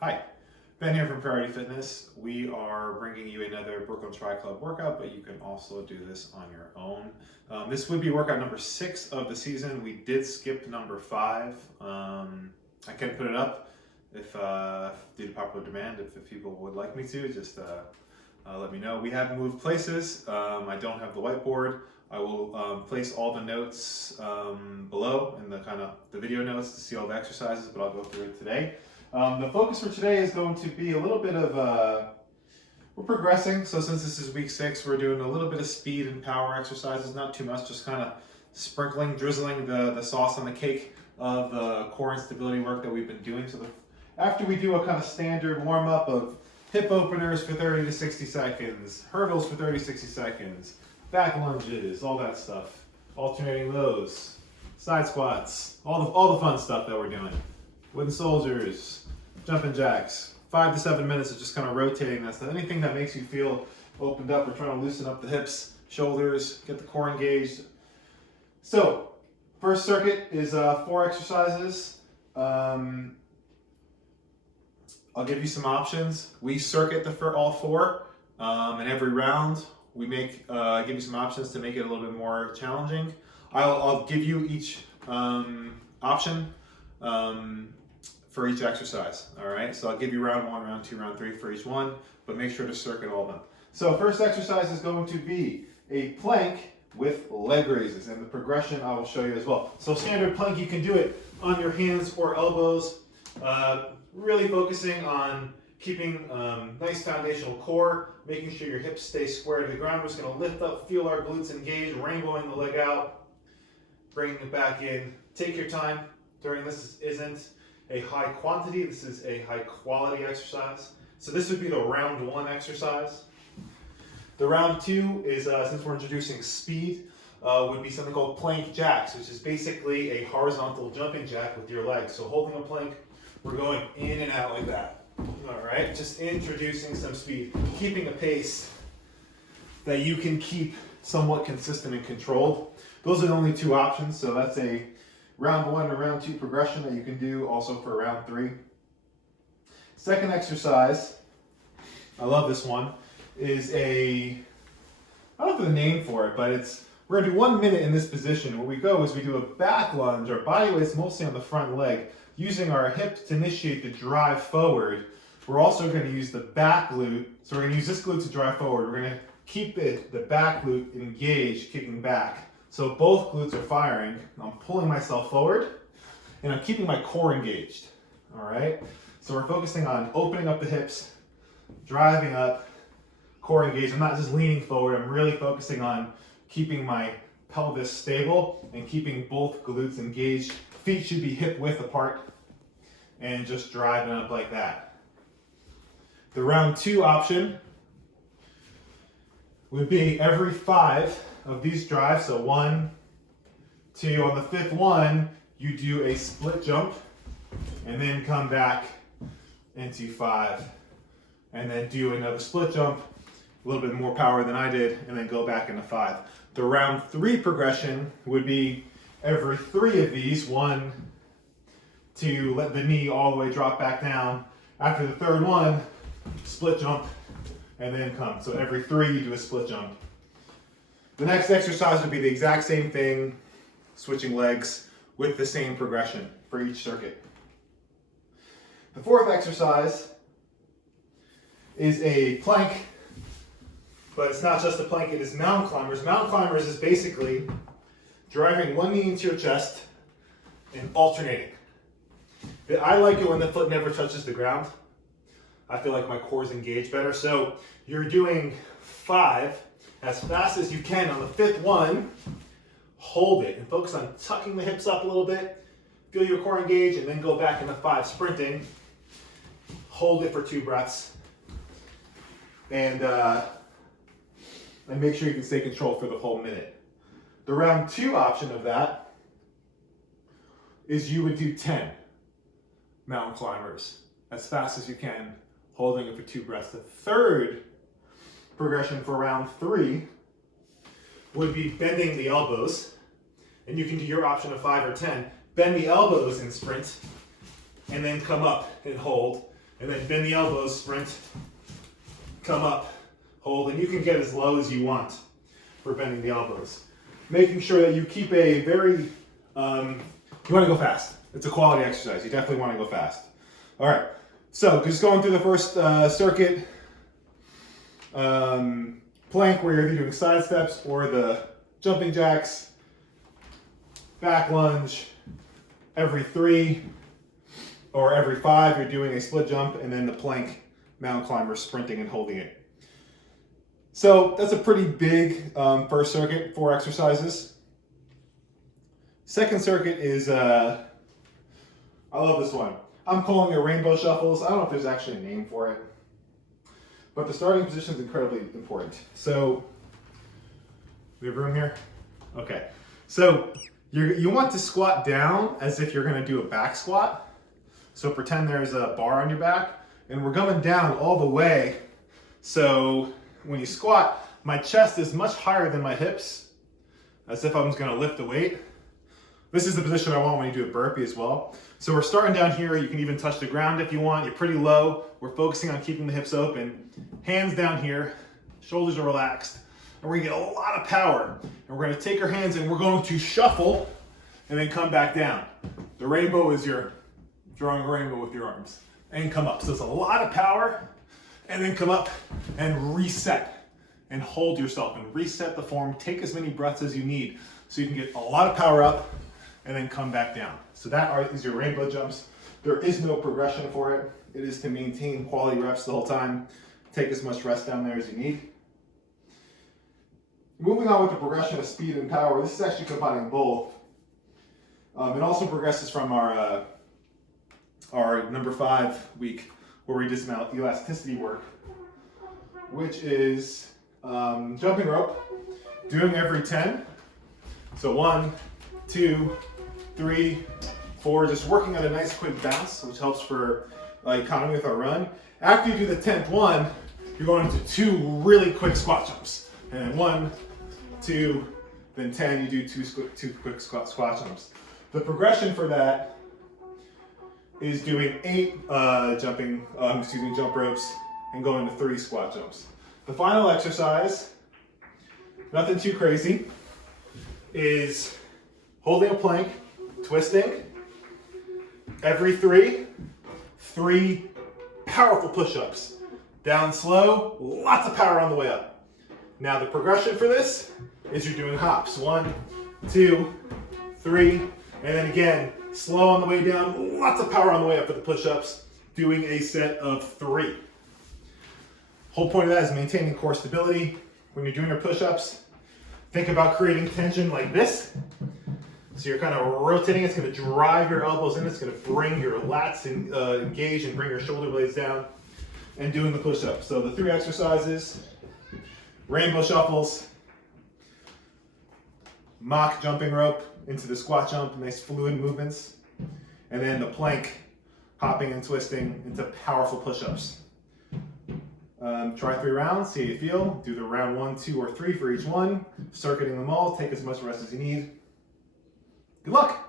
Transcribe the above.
Hi, Ben here from Priority Fitness. We are bringing you another Brooklyn Tri Club workout, but you can also do this on your own. This would be workout number 6 of the season. We did skip number 5. I can put it up if due to popular demand. If people would like me to, just let me know. We have moved places. I don't have the whiteboard. I will place all the notes below in the video notes to see all the exercises, but I'll go through it today. The focus for today is going to be a little bit of, we're progressing, so since this is week 6, we're doing a little bit of speed and power exercises, not too much, just kind of drizzling the sauce on the cake of the core and stability work that we've been doing. So after we do a kind of standard warm-up of hip openers for 30 to 60 seconds, hurdles for 30 to 60 seconds, back lunges, all that stuff, alternating those, side squats, all the fun stuff that we're doing. Wooden soldiers, jumping jacks, 5 to 7 minutes of just kind of rotating that stuff. Anything that makes you feel opened up. We're trying to loosen up the hips, shoulders, get the core engaged. So, first circuit is 4 exercises. I'll give you some options. We circuit for all 4, and every round we give you some options to make it a little bit more challenging. I'll give you each option for each exercise. All right, so I'll give you round 1, round 2, round 3 for each one, but make sure to circuit all of them. So first exercise is going to be a plank with leg raises, and the progression I will show you as well. So standard plank, you can do it on your hands or elbows, really focusing on keeping nice foundational core, making sure your hips stay square to the ground. We're just going to lift up, feel our glutes engage, rainbowing the leg out, bringing it back in. Take your time during this. Isn't a high quantity, this is a high quality exercise. So this would be the round 1 exercise. The round 2 is, since we're introducing speed, would be something called plank jacks, which is basically a horizontal jumping jack with your legs. So holding a plank, we're going in and out like that. All right, just introducing some speed, keeping a pace that you can keep somewhat consistent and controlled. Those are the only 2 options, so that's a round 1 and round 2 progression that you can do also for round 3. Second exercise, I love this one, is I don't know the name for it, but we're gonna do 1 minute in this position. Where we go is we do a back lunge. Our body weight's mostly on the front leg, using our hips to initiate the drive forward. We're also gonna use the back glute. So we're gonna use this glute to drive forward. We're gonna keep the back glute engaged, kicking back. So both glutes are firing. I'm pulling myself forward, and I'm keeping my core engaged. All right? So we're focusing on opening up the hips, driving up, core engaged. I'm not just leaning forward. I'm really focusing on keeping my pelvis stable and keeping both glutes engaged. Feet should be hip width apart, and just driving up like that. The round 2 option would be every 5 of these drives, so 1, 2, on the 5th one, you do a split jump, and then come back into 5, and then do another split jump, a little bit more power than I did, and then go back into 5. The round 3 progression would be every 3 of these, 1, 2, let the knee all the way drop back down. After the 3rd one, split jump, and then come. So every 3 you do a split jump. The next exercise would be the exact same thing, switching legs with the same progression for each circuit. The 4th exercise is a plank, but it's not just a plank, it is mountain climbers. Mountain climbers is basically driving one knee into your chest and alternating. I like it when the foot never touches the ground. I feel like my core is engaged better. So you're doing 5 as fast as you can. On the 5th one, hold it and focus on tucking the hips up a little bit. Feel your core engage, and then go back into 5 sprinting. Hold it for 2 breaths. And make sure you can stay controlled for the whole minute. The round 2 option of that is you would do 10 mountain climbers as fast as you can, holding it for 2 breaths. The 3rd progression for round 3 would be bending the elbows, and you can do your option of 5 or 10. Bend the elbows and sprint, and then come up and hold. And then bend the elbows, sprint, come up, hold, and you can get as low as you want for bending the elbows. Making sure that you keep a very, you want to go fast. It's a quality exercise. You definitely want to go fast. All right, so just going through the first circuit, plank where you're either doing side steps or the jumping jacks, back lunge, every 3 or every 5 you're doing a split jump, and then the plank mountain climber sprinting and holding it. So that's a pretty big first circuit, 4 exercises. Second circuit is, I love this one. I'm calling it rainbow shuffles. I don't know if there's actually a name for it, but the starting position is incredibly important. So, we have room here? Okay. So, you want to squat down as if you're gonna do a back squat. So pretend there's a bar on your back, and we're going down all the way. So when you squat, my chest is much higher than my hips, as if I'm gonna lift a weight. This is the position I want when you do a burpee as well. So we're starting down here. You can even touch the ground if you want. You're pretty low. We're focusing on keeping the hips open. Hands down here, shoulders are relaxed. And we're gonna get a lot of power. And we're gonna take our hands and we're going to shuffle and then come back down. The rainbow is your drawing a rainbow with your arms. And come up. So it's a lot of power. And then come up and reset. And hold yourself and reset the form. Take as many breaths as you need so you can get a lot of power up and then come back down. So that is your rainbow jumps. There is no progression for it. It is to maintain quality reps the whole time. Take as much rest down there as you need. Moving on with the progression of speed and power, this is actually combining both. It also progresses from our number 5 week where we did some elasticity work, which is jumping rope, doing every 10. So 1, 2, 3, 4, just working at a nice quick bounce, which helps for economy with our run. After you do the 10th one, you're going into 2 really quick squat jumps. And then 1, 2, then 10, you do 2 quick squat jumps. The progression for that is doing 8 jump ropes and going to 3 squat jumps. The final exercise, nothing too crazy, is holding a plank, twisting, every 3 powerful push-ups. Down slow, lots of power on the way up. Now the progression for this is you're doing hops. 1, 2, 3, and then again, slow on the way down, lots of power on the way up for the push-ups, doing a set of 3. Whole point of that is maintaining core stability. When you're doing your push-ups, think about creating tension like this. So you're kind of rotating, it's gonna drive your elbows in, it's gonna bring your lats engaged and bring your shoulder blades down, and doing the push-ups. So the 3 exercises, rainbow shuffles, mock jumping rope into the squat jump, nice fluid movements, and then the plank, hopping and twisting into powerful push-ups. Try 3 rounds, see how you feel. Do the round 1, 2, or 3 for each one, circuiting them all, take as much rest as you need. Good luck!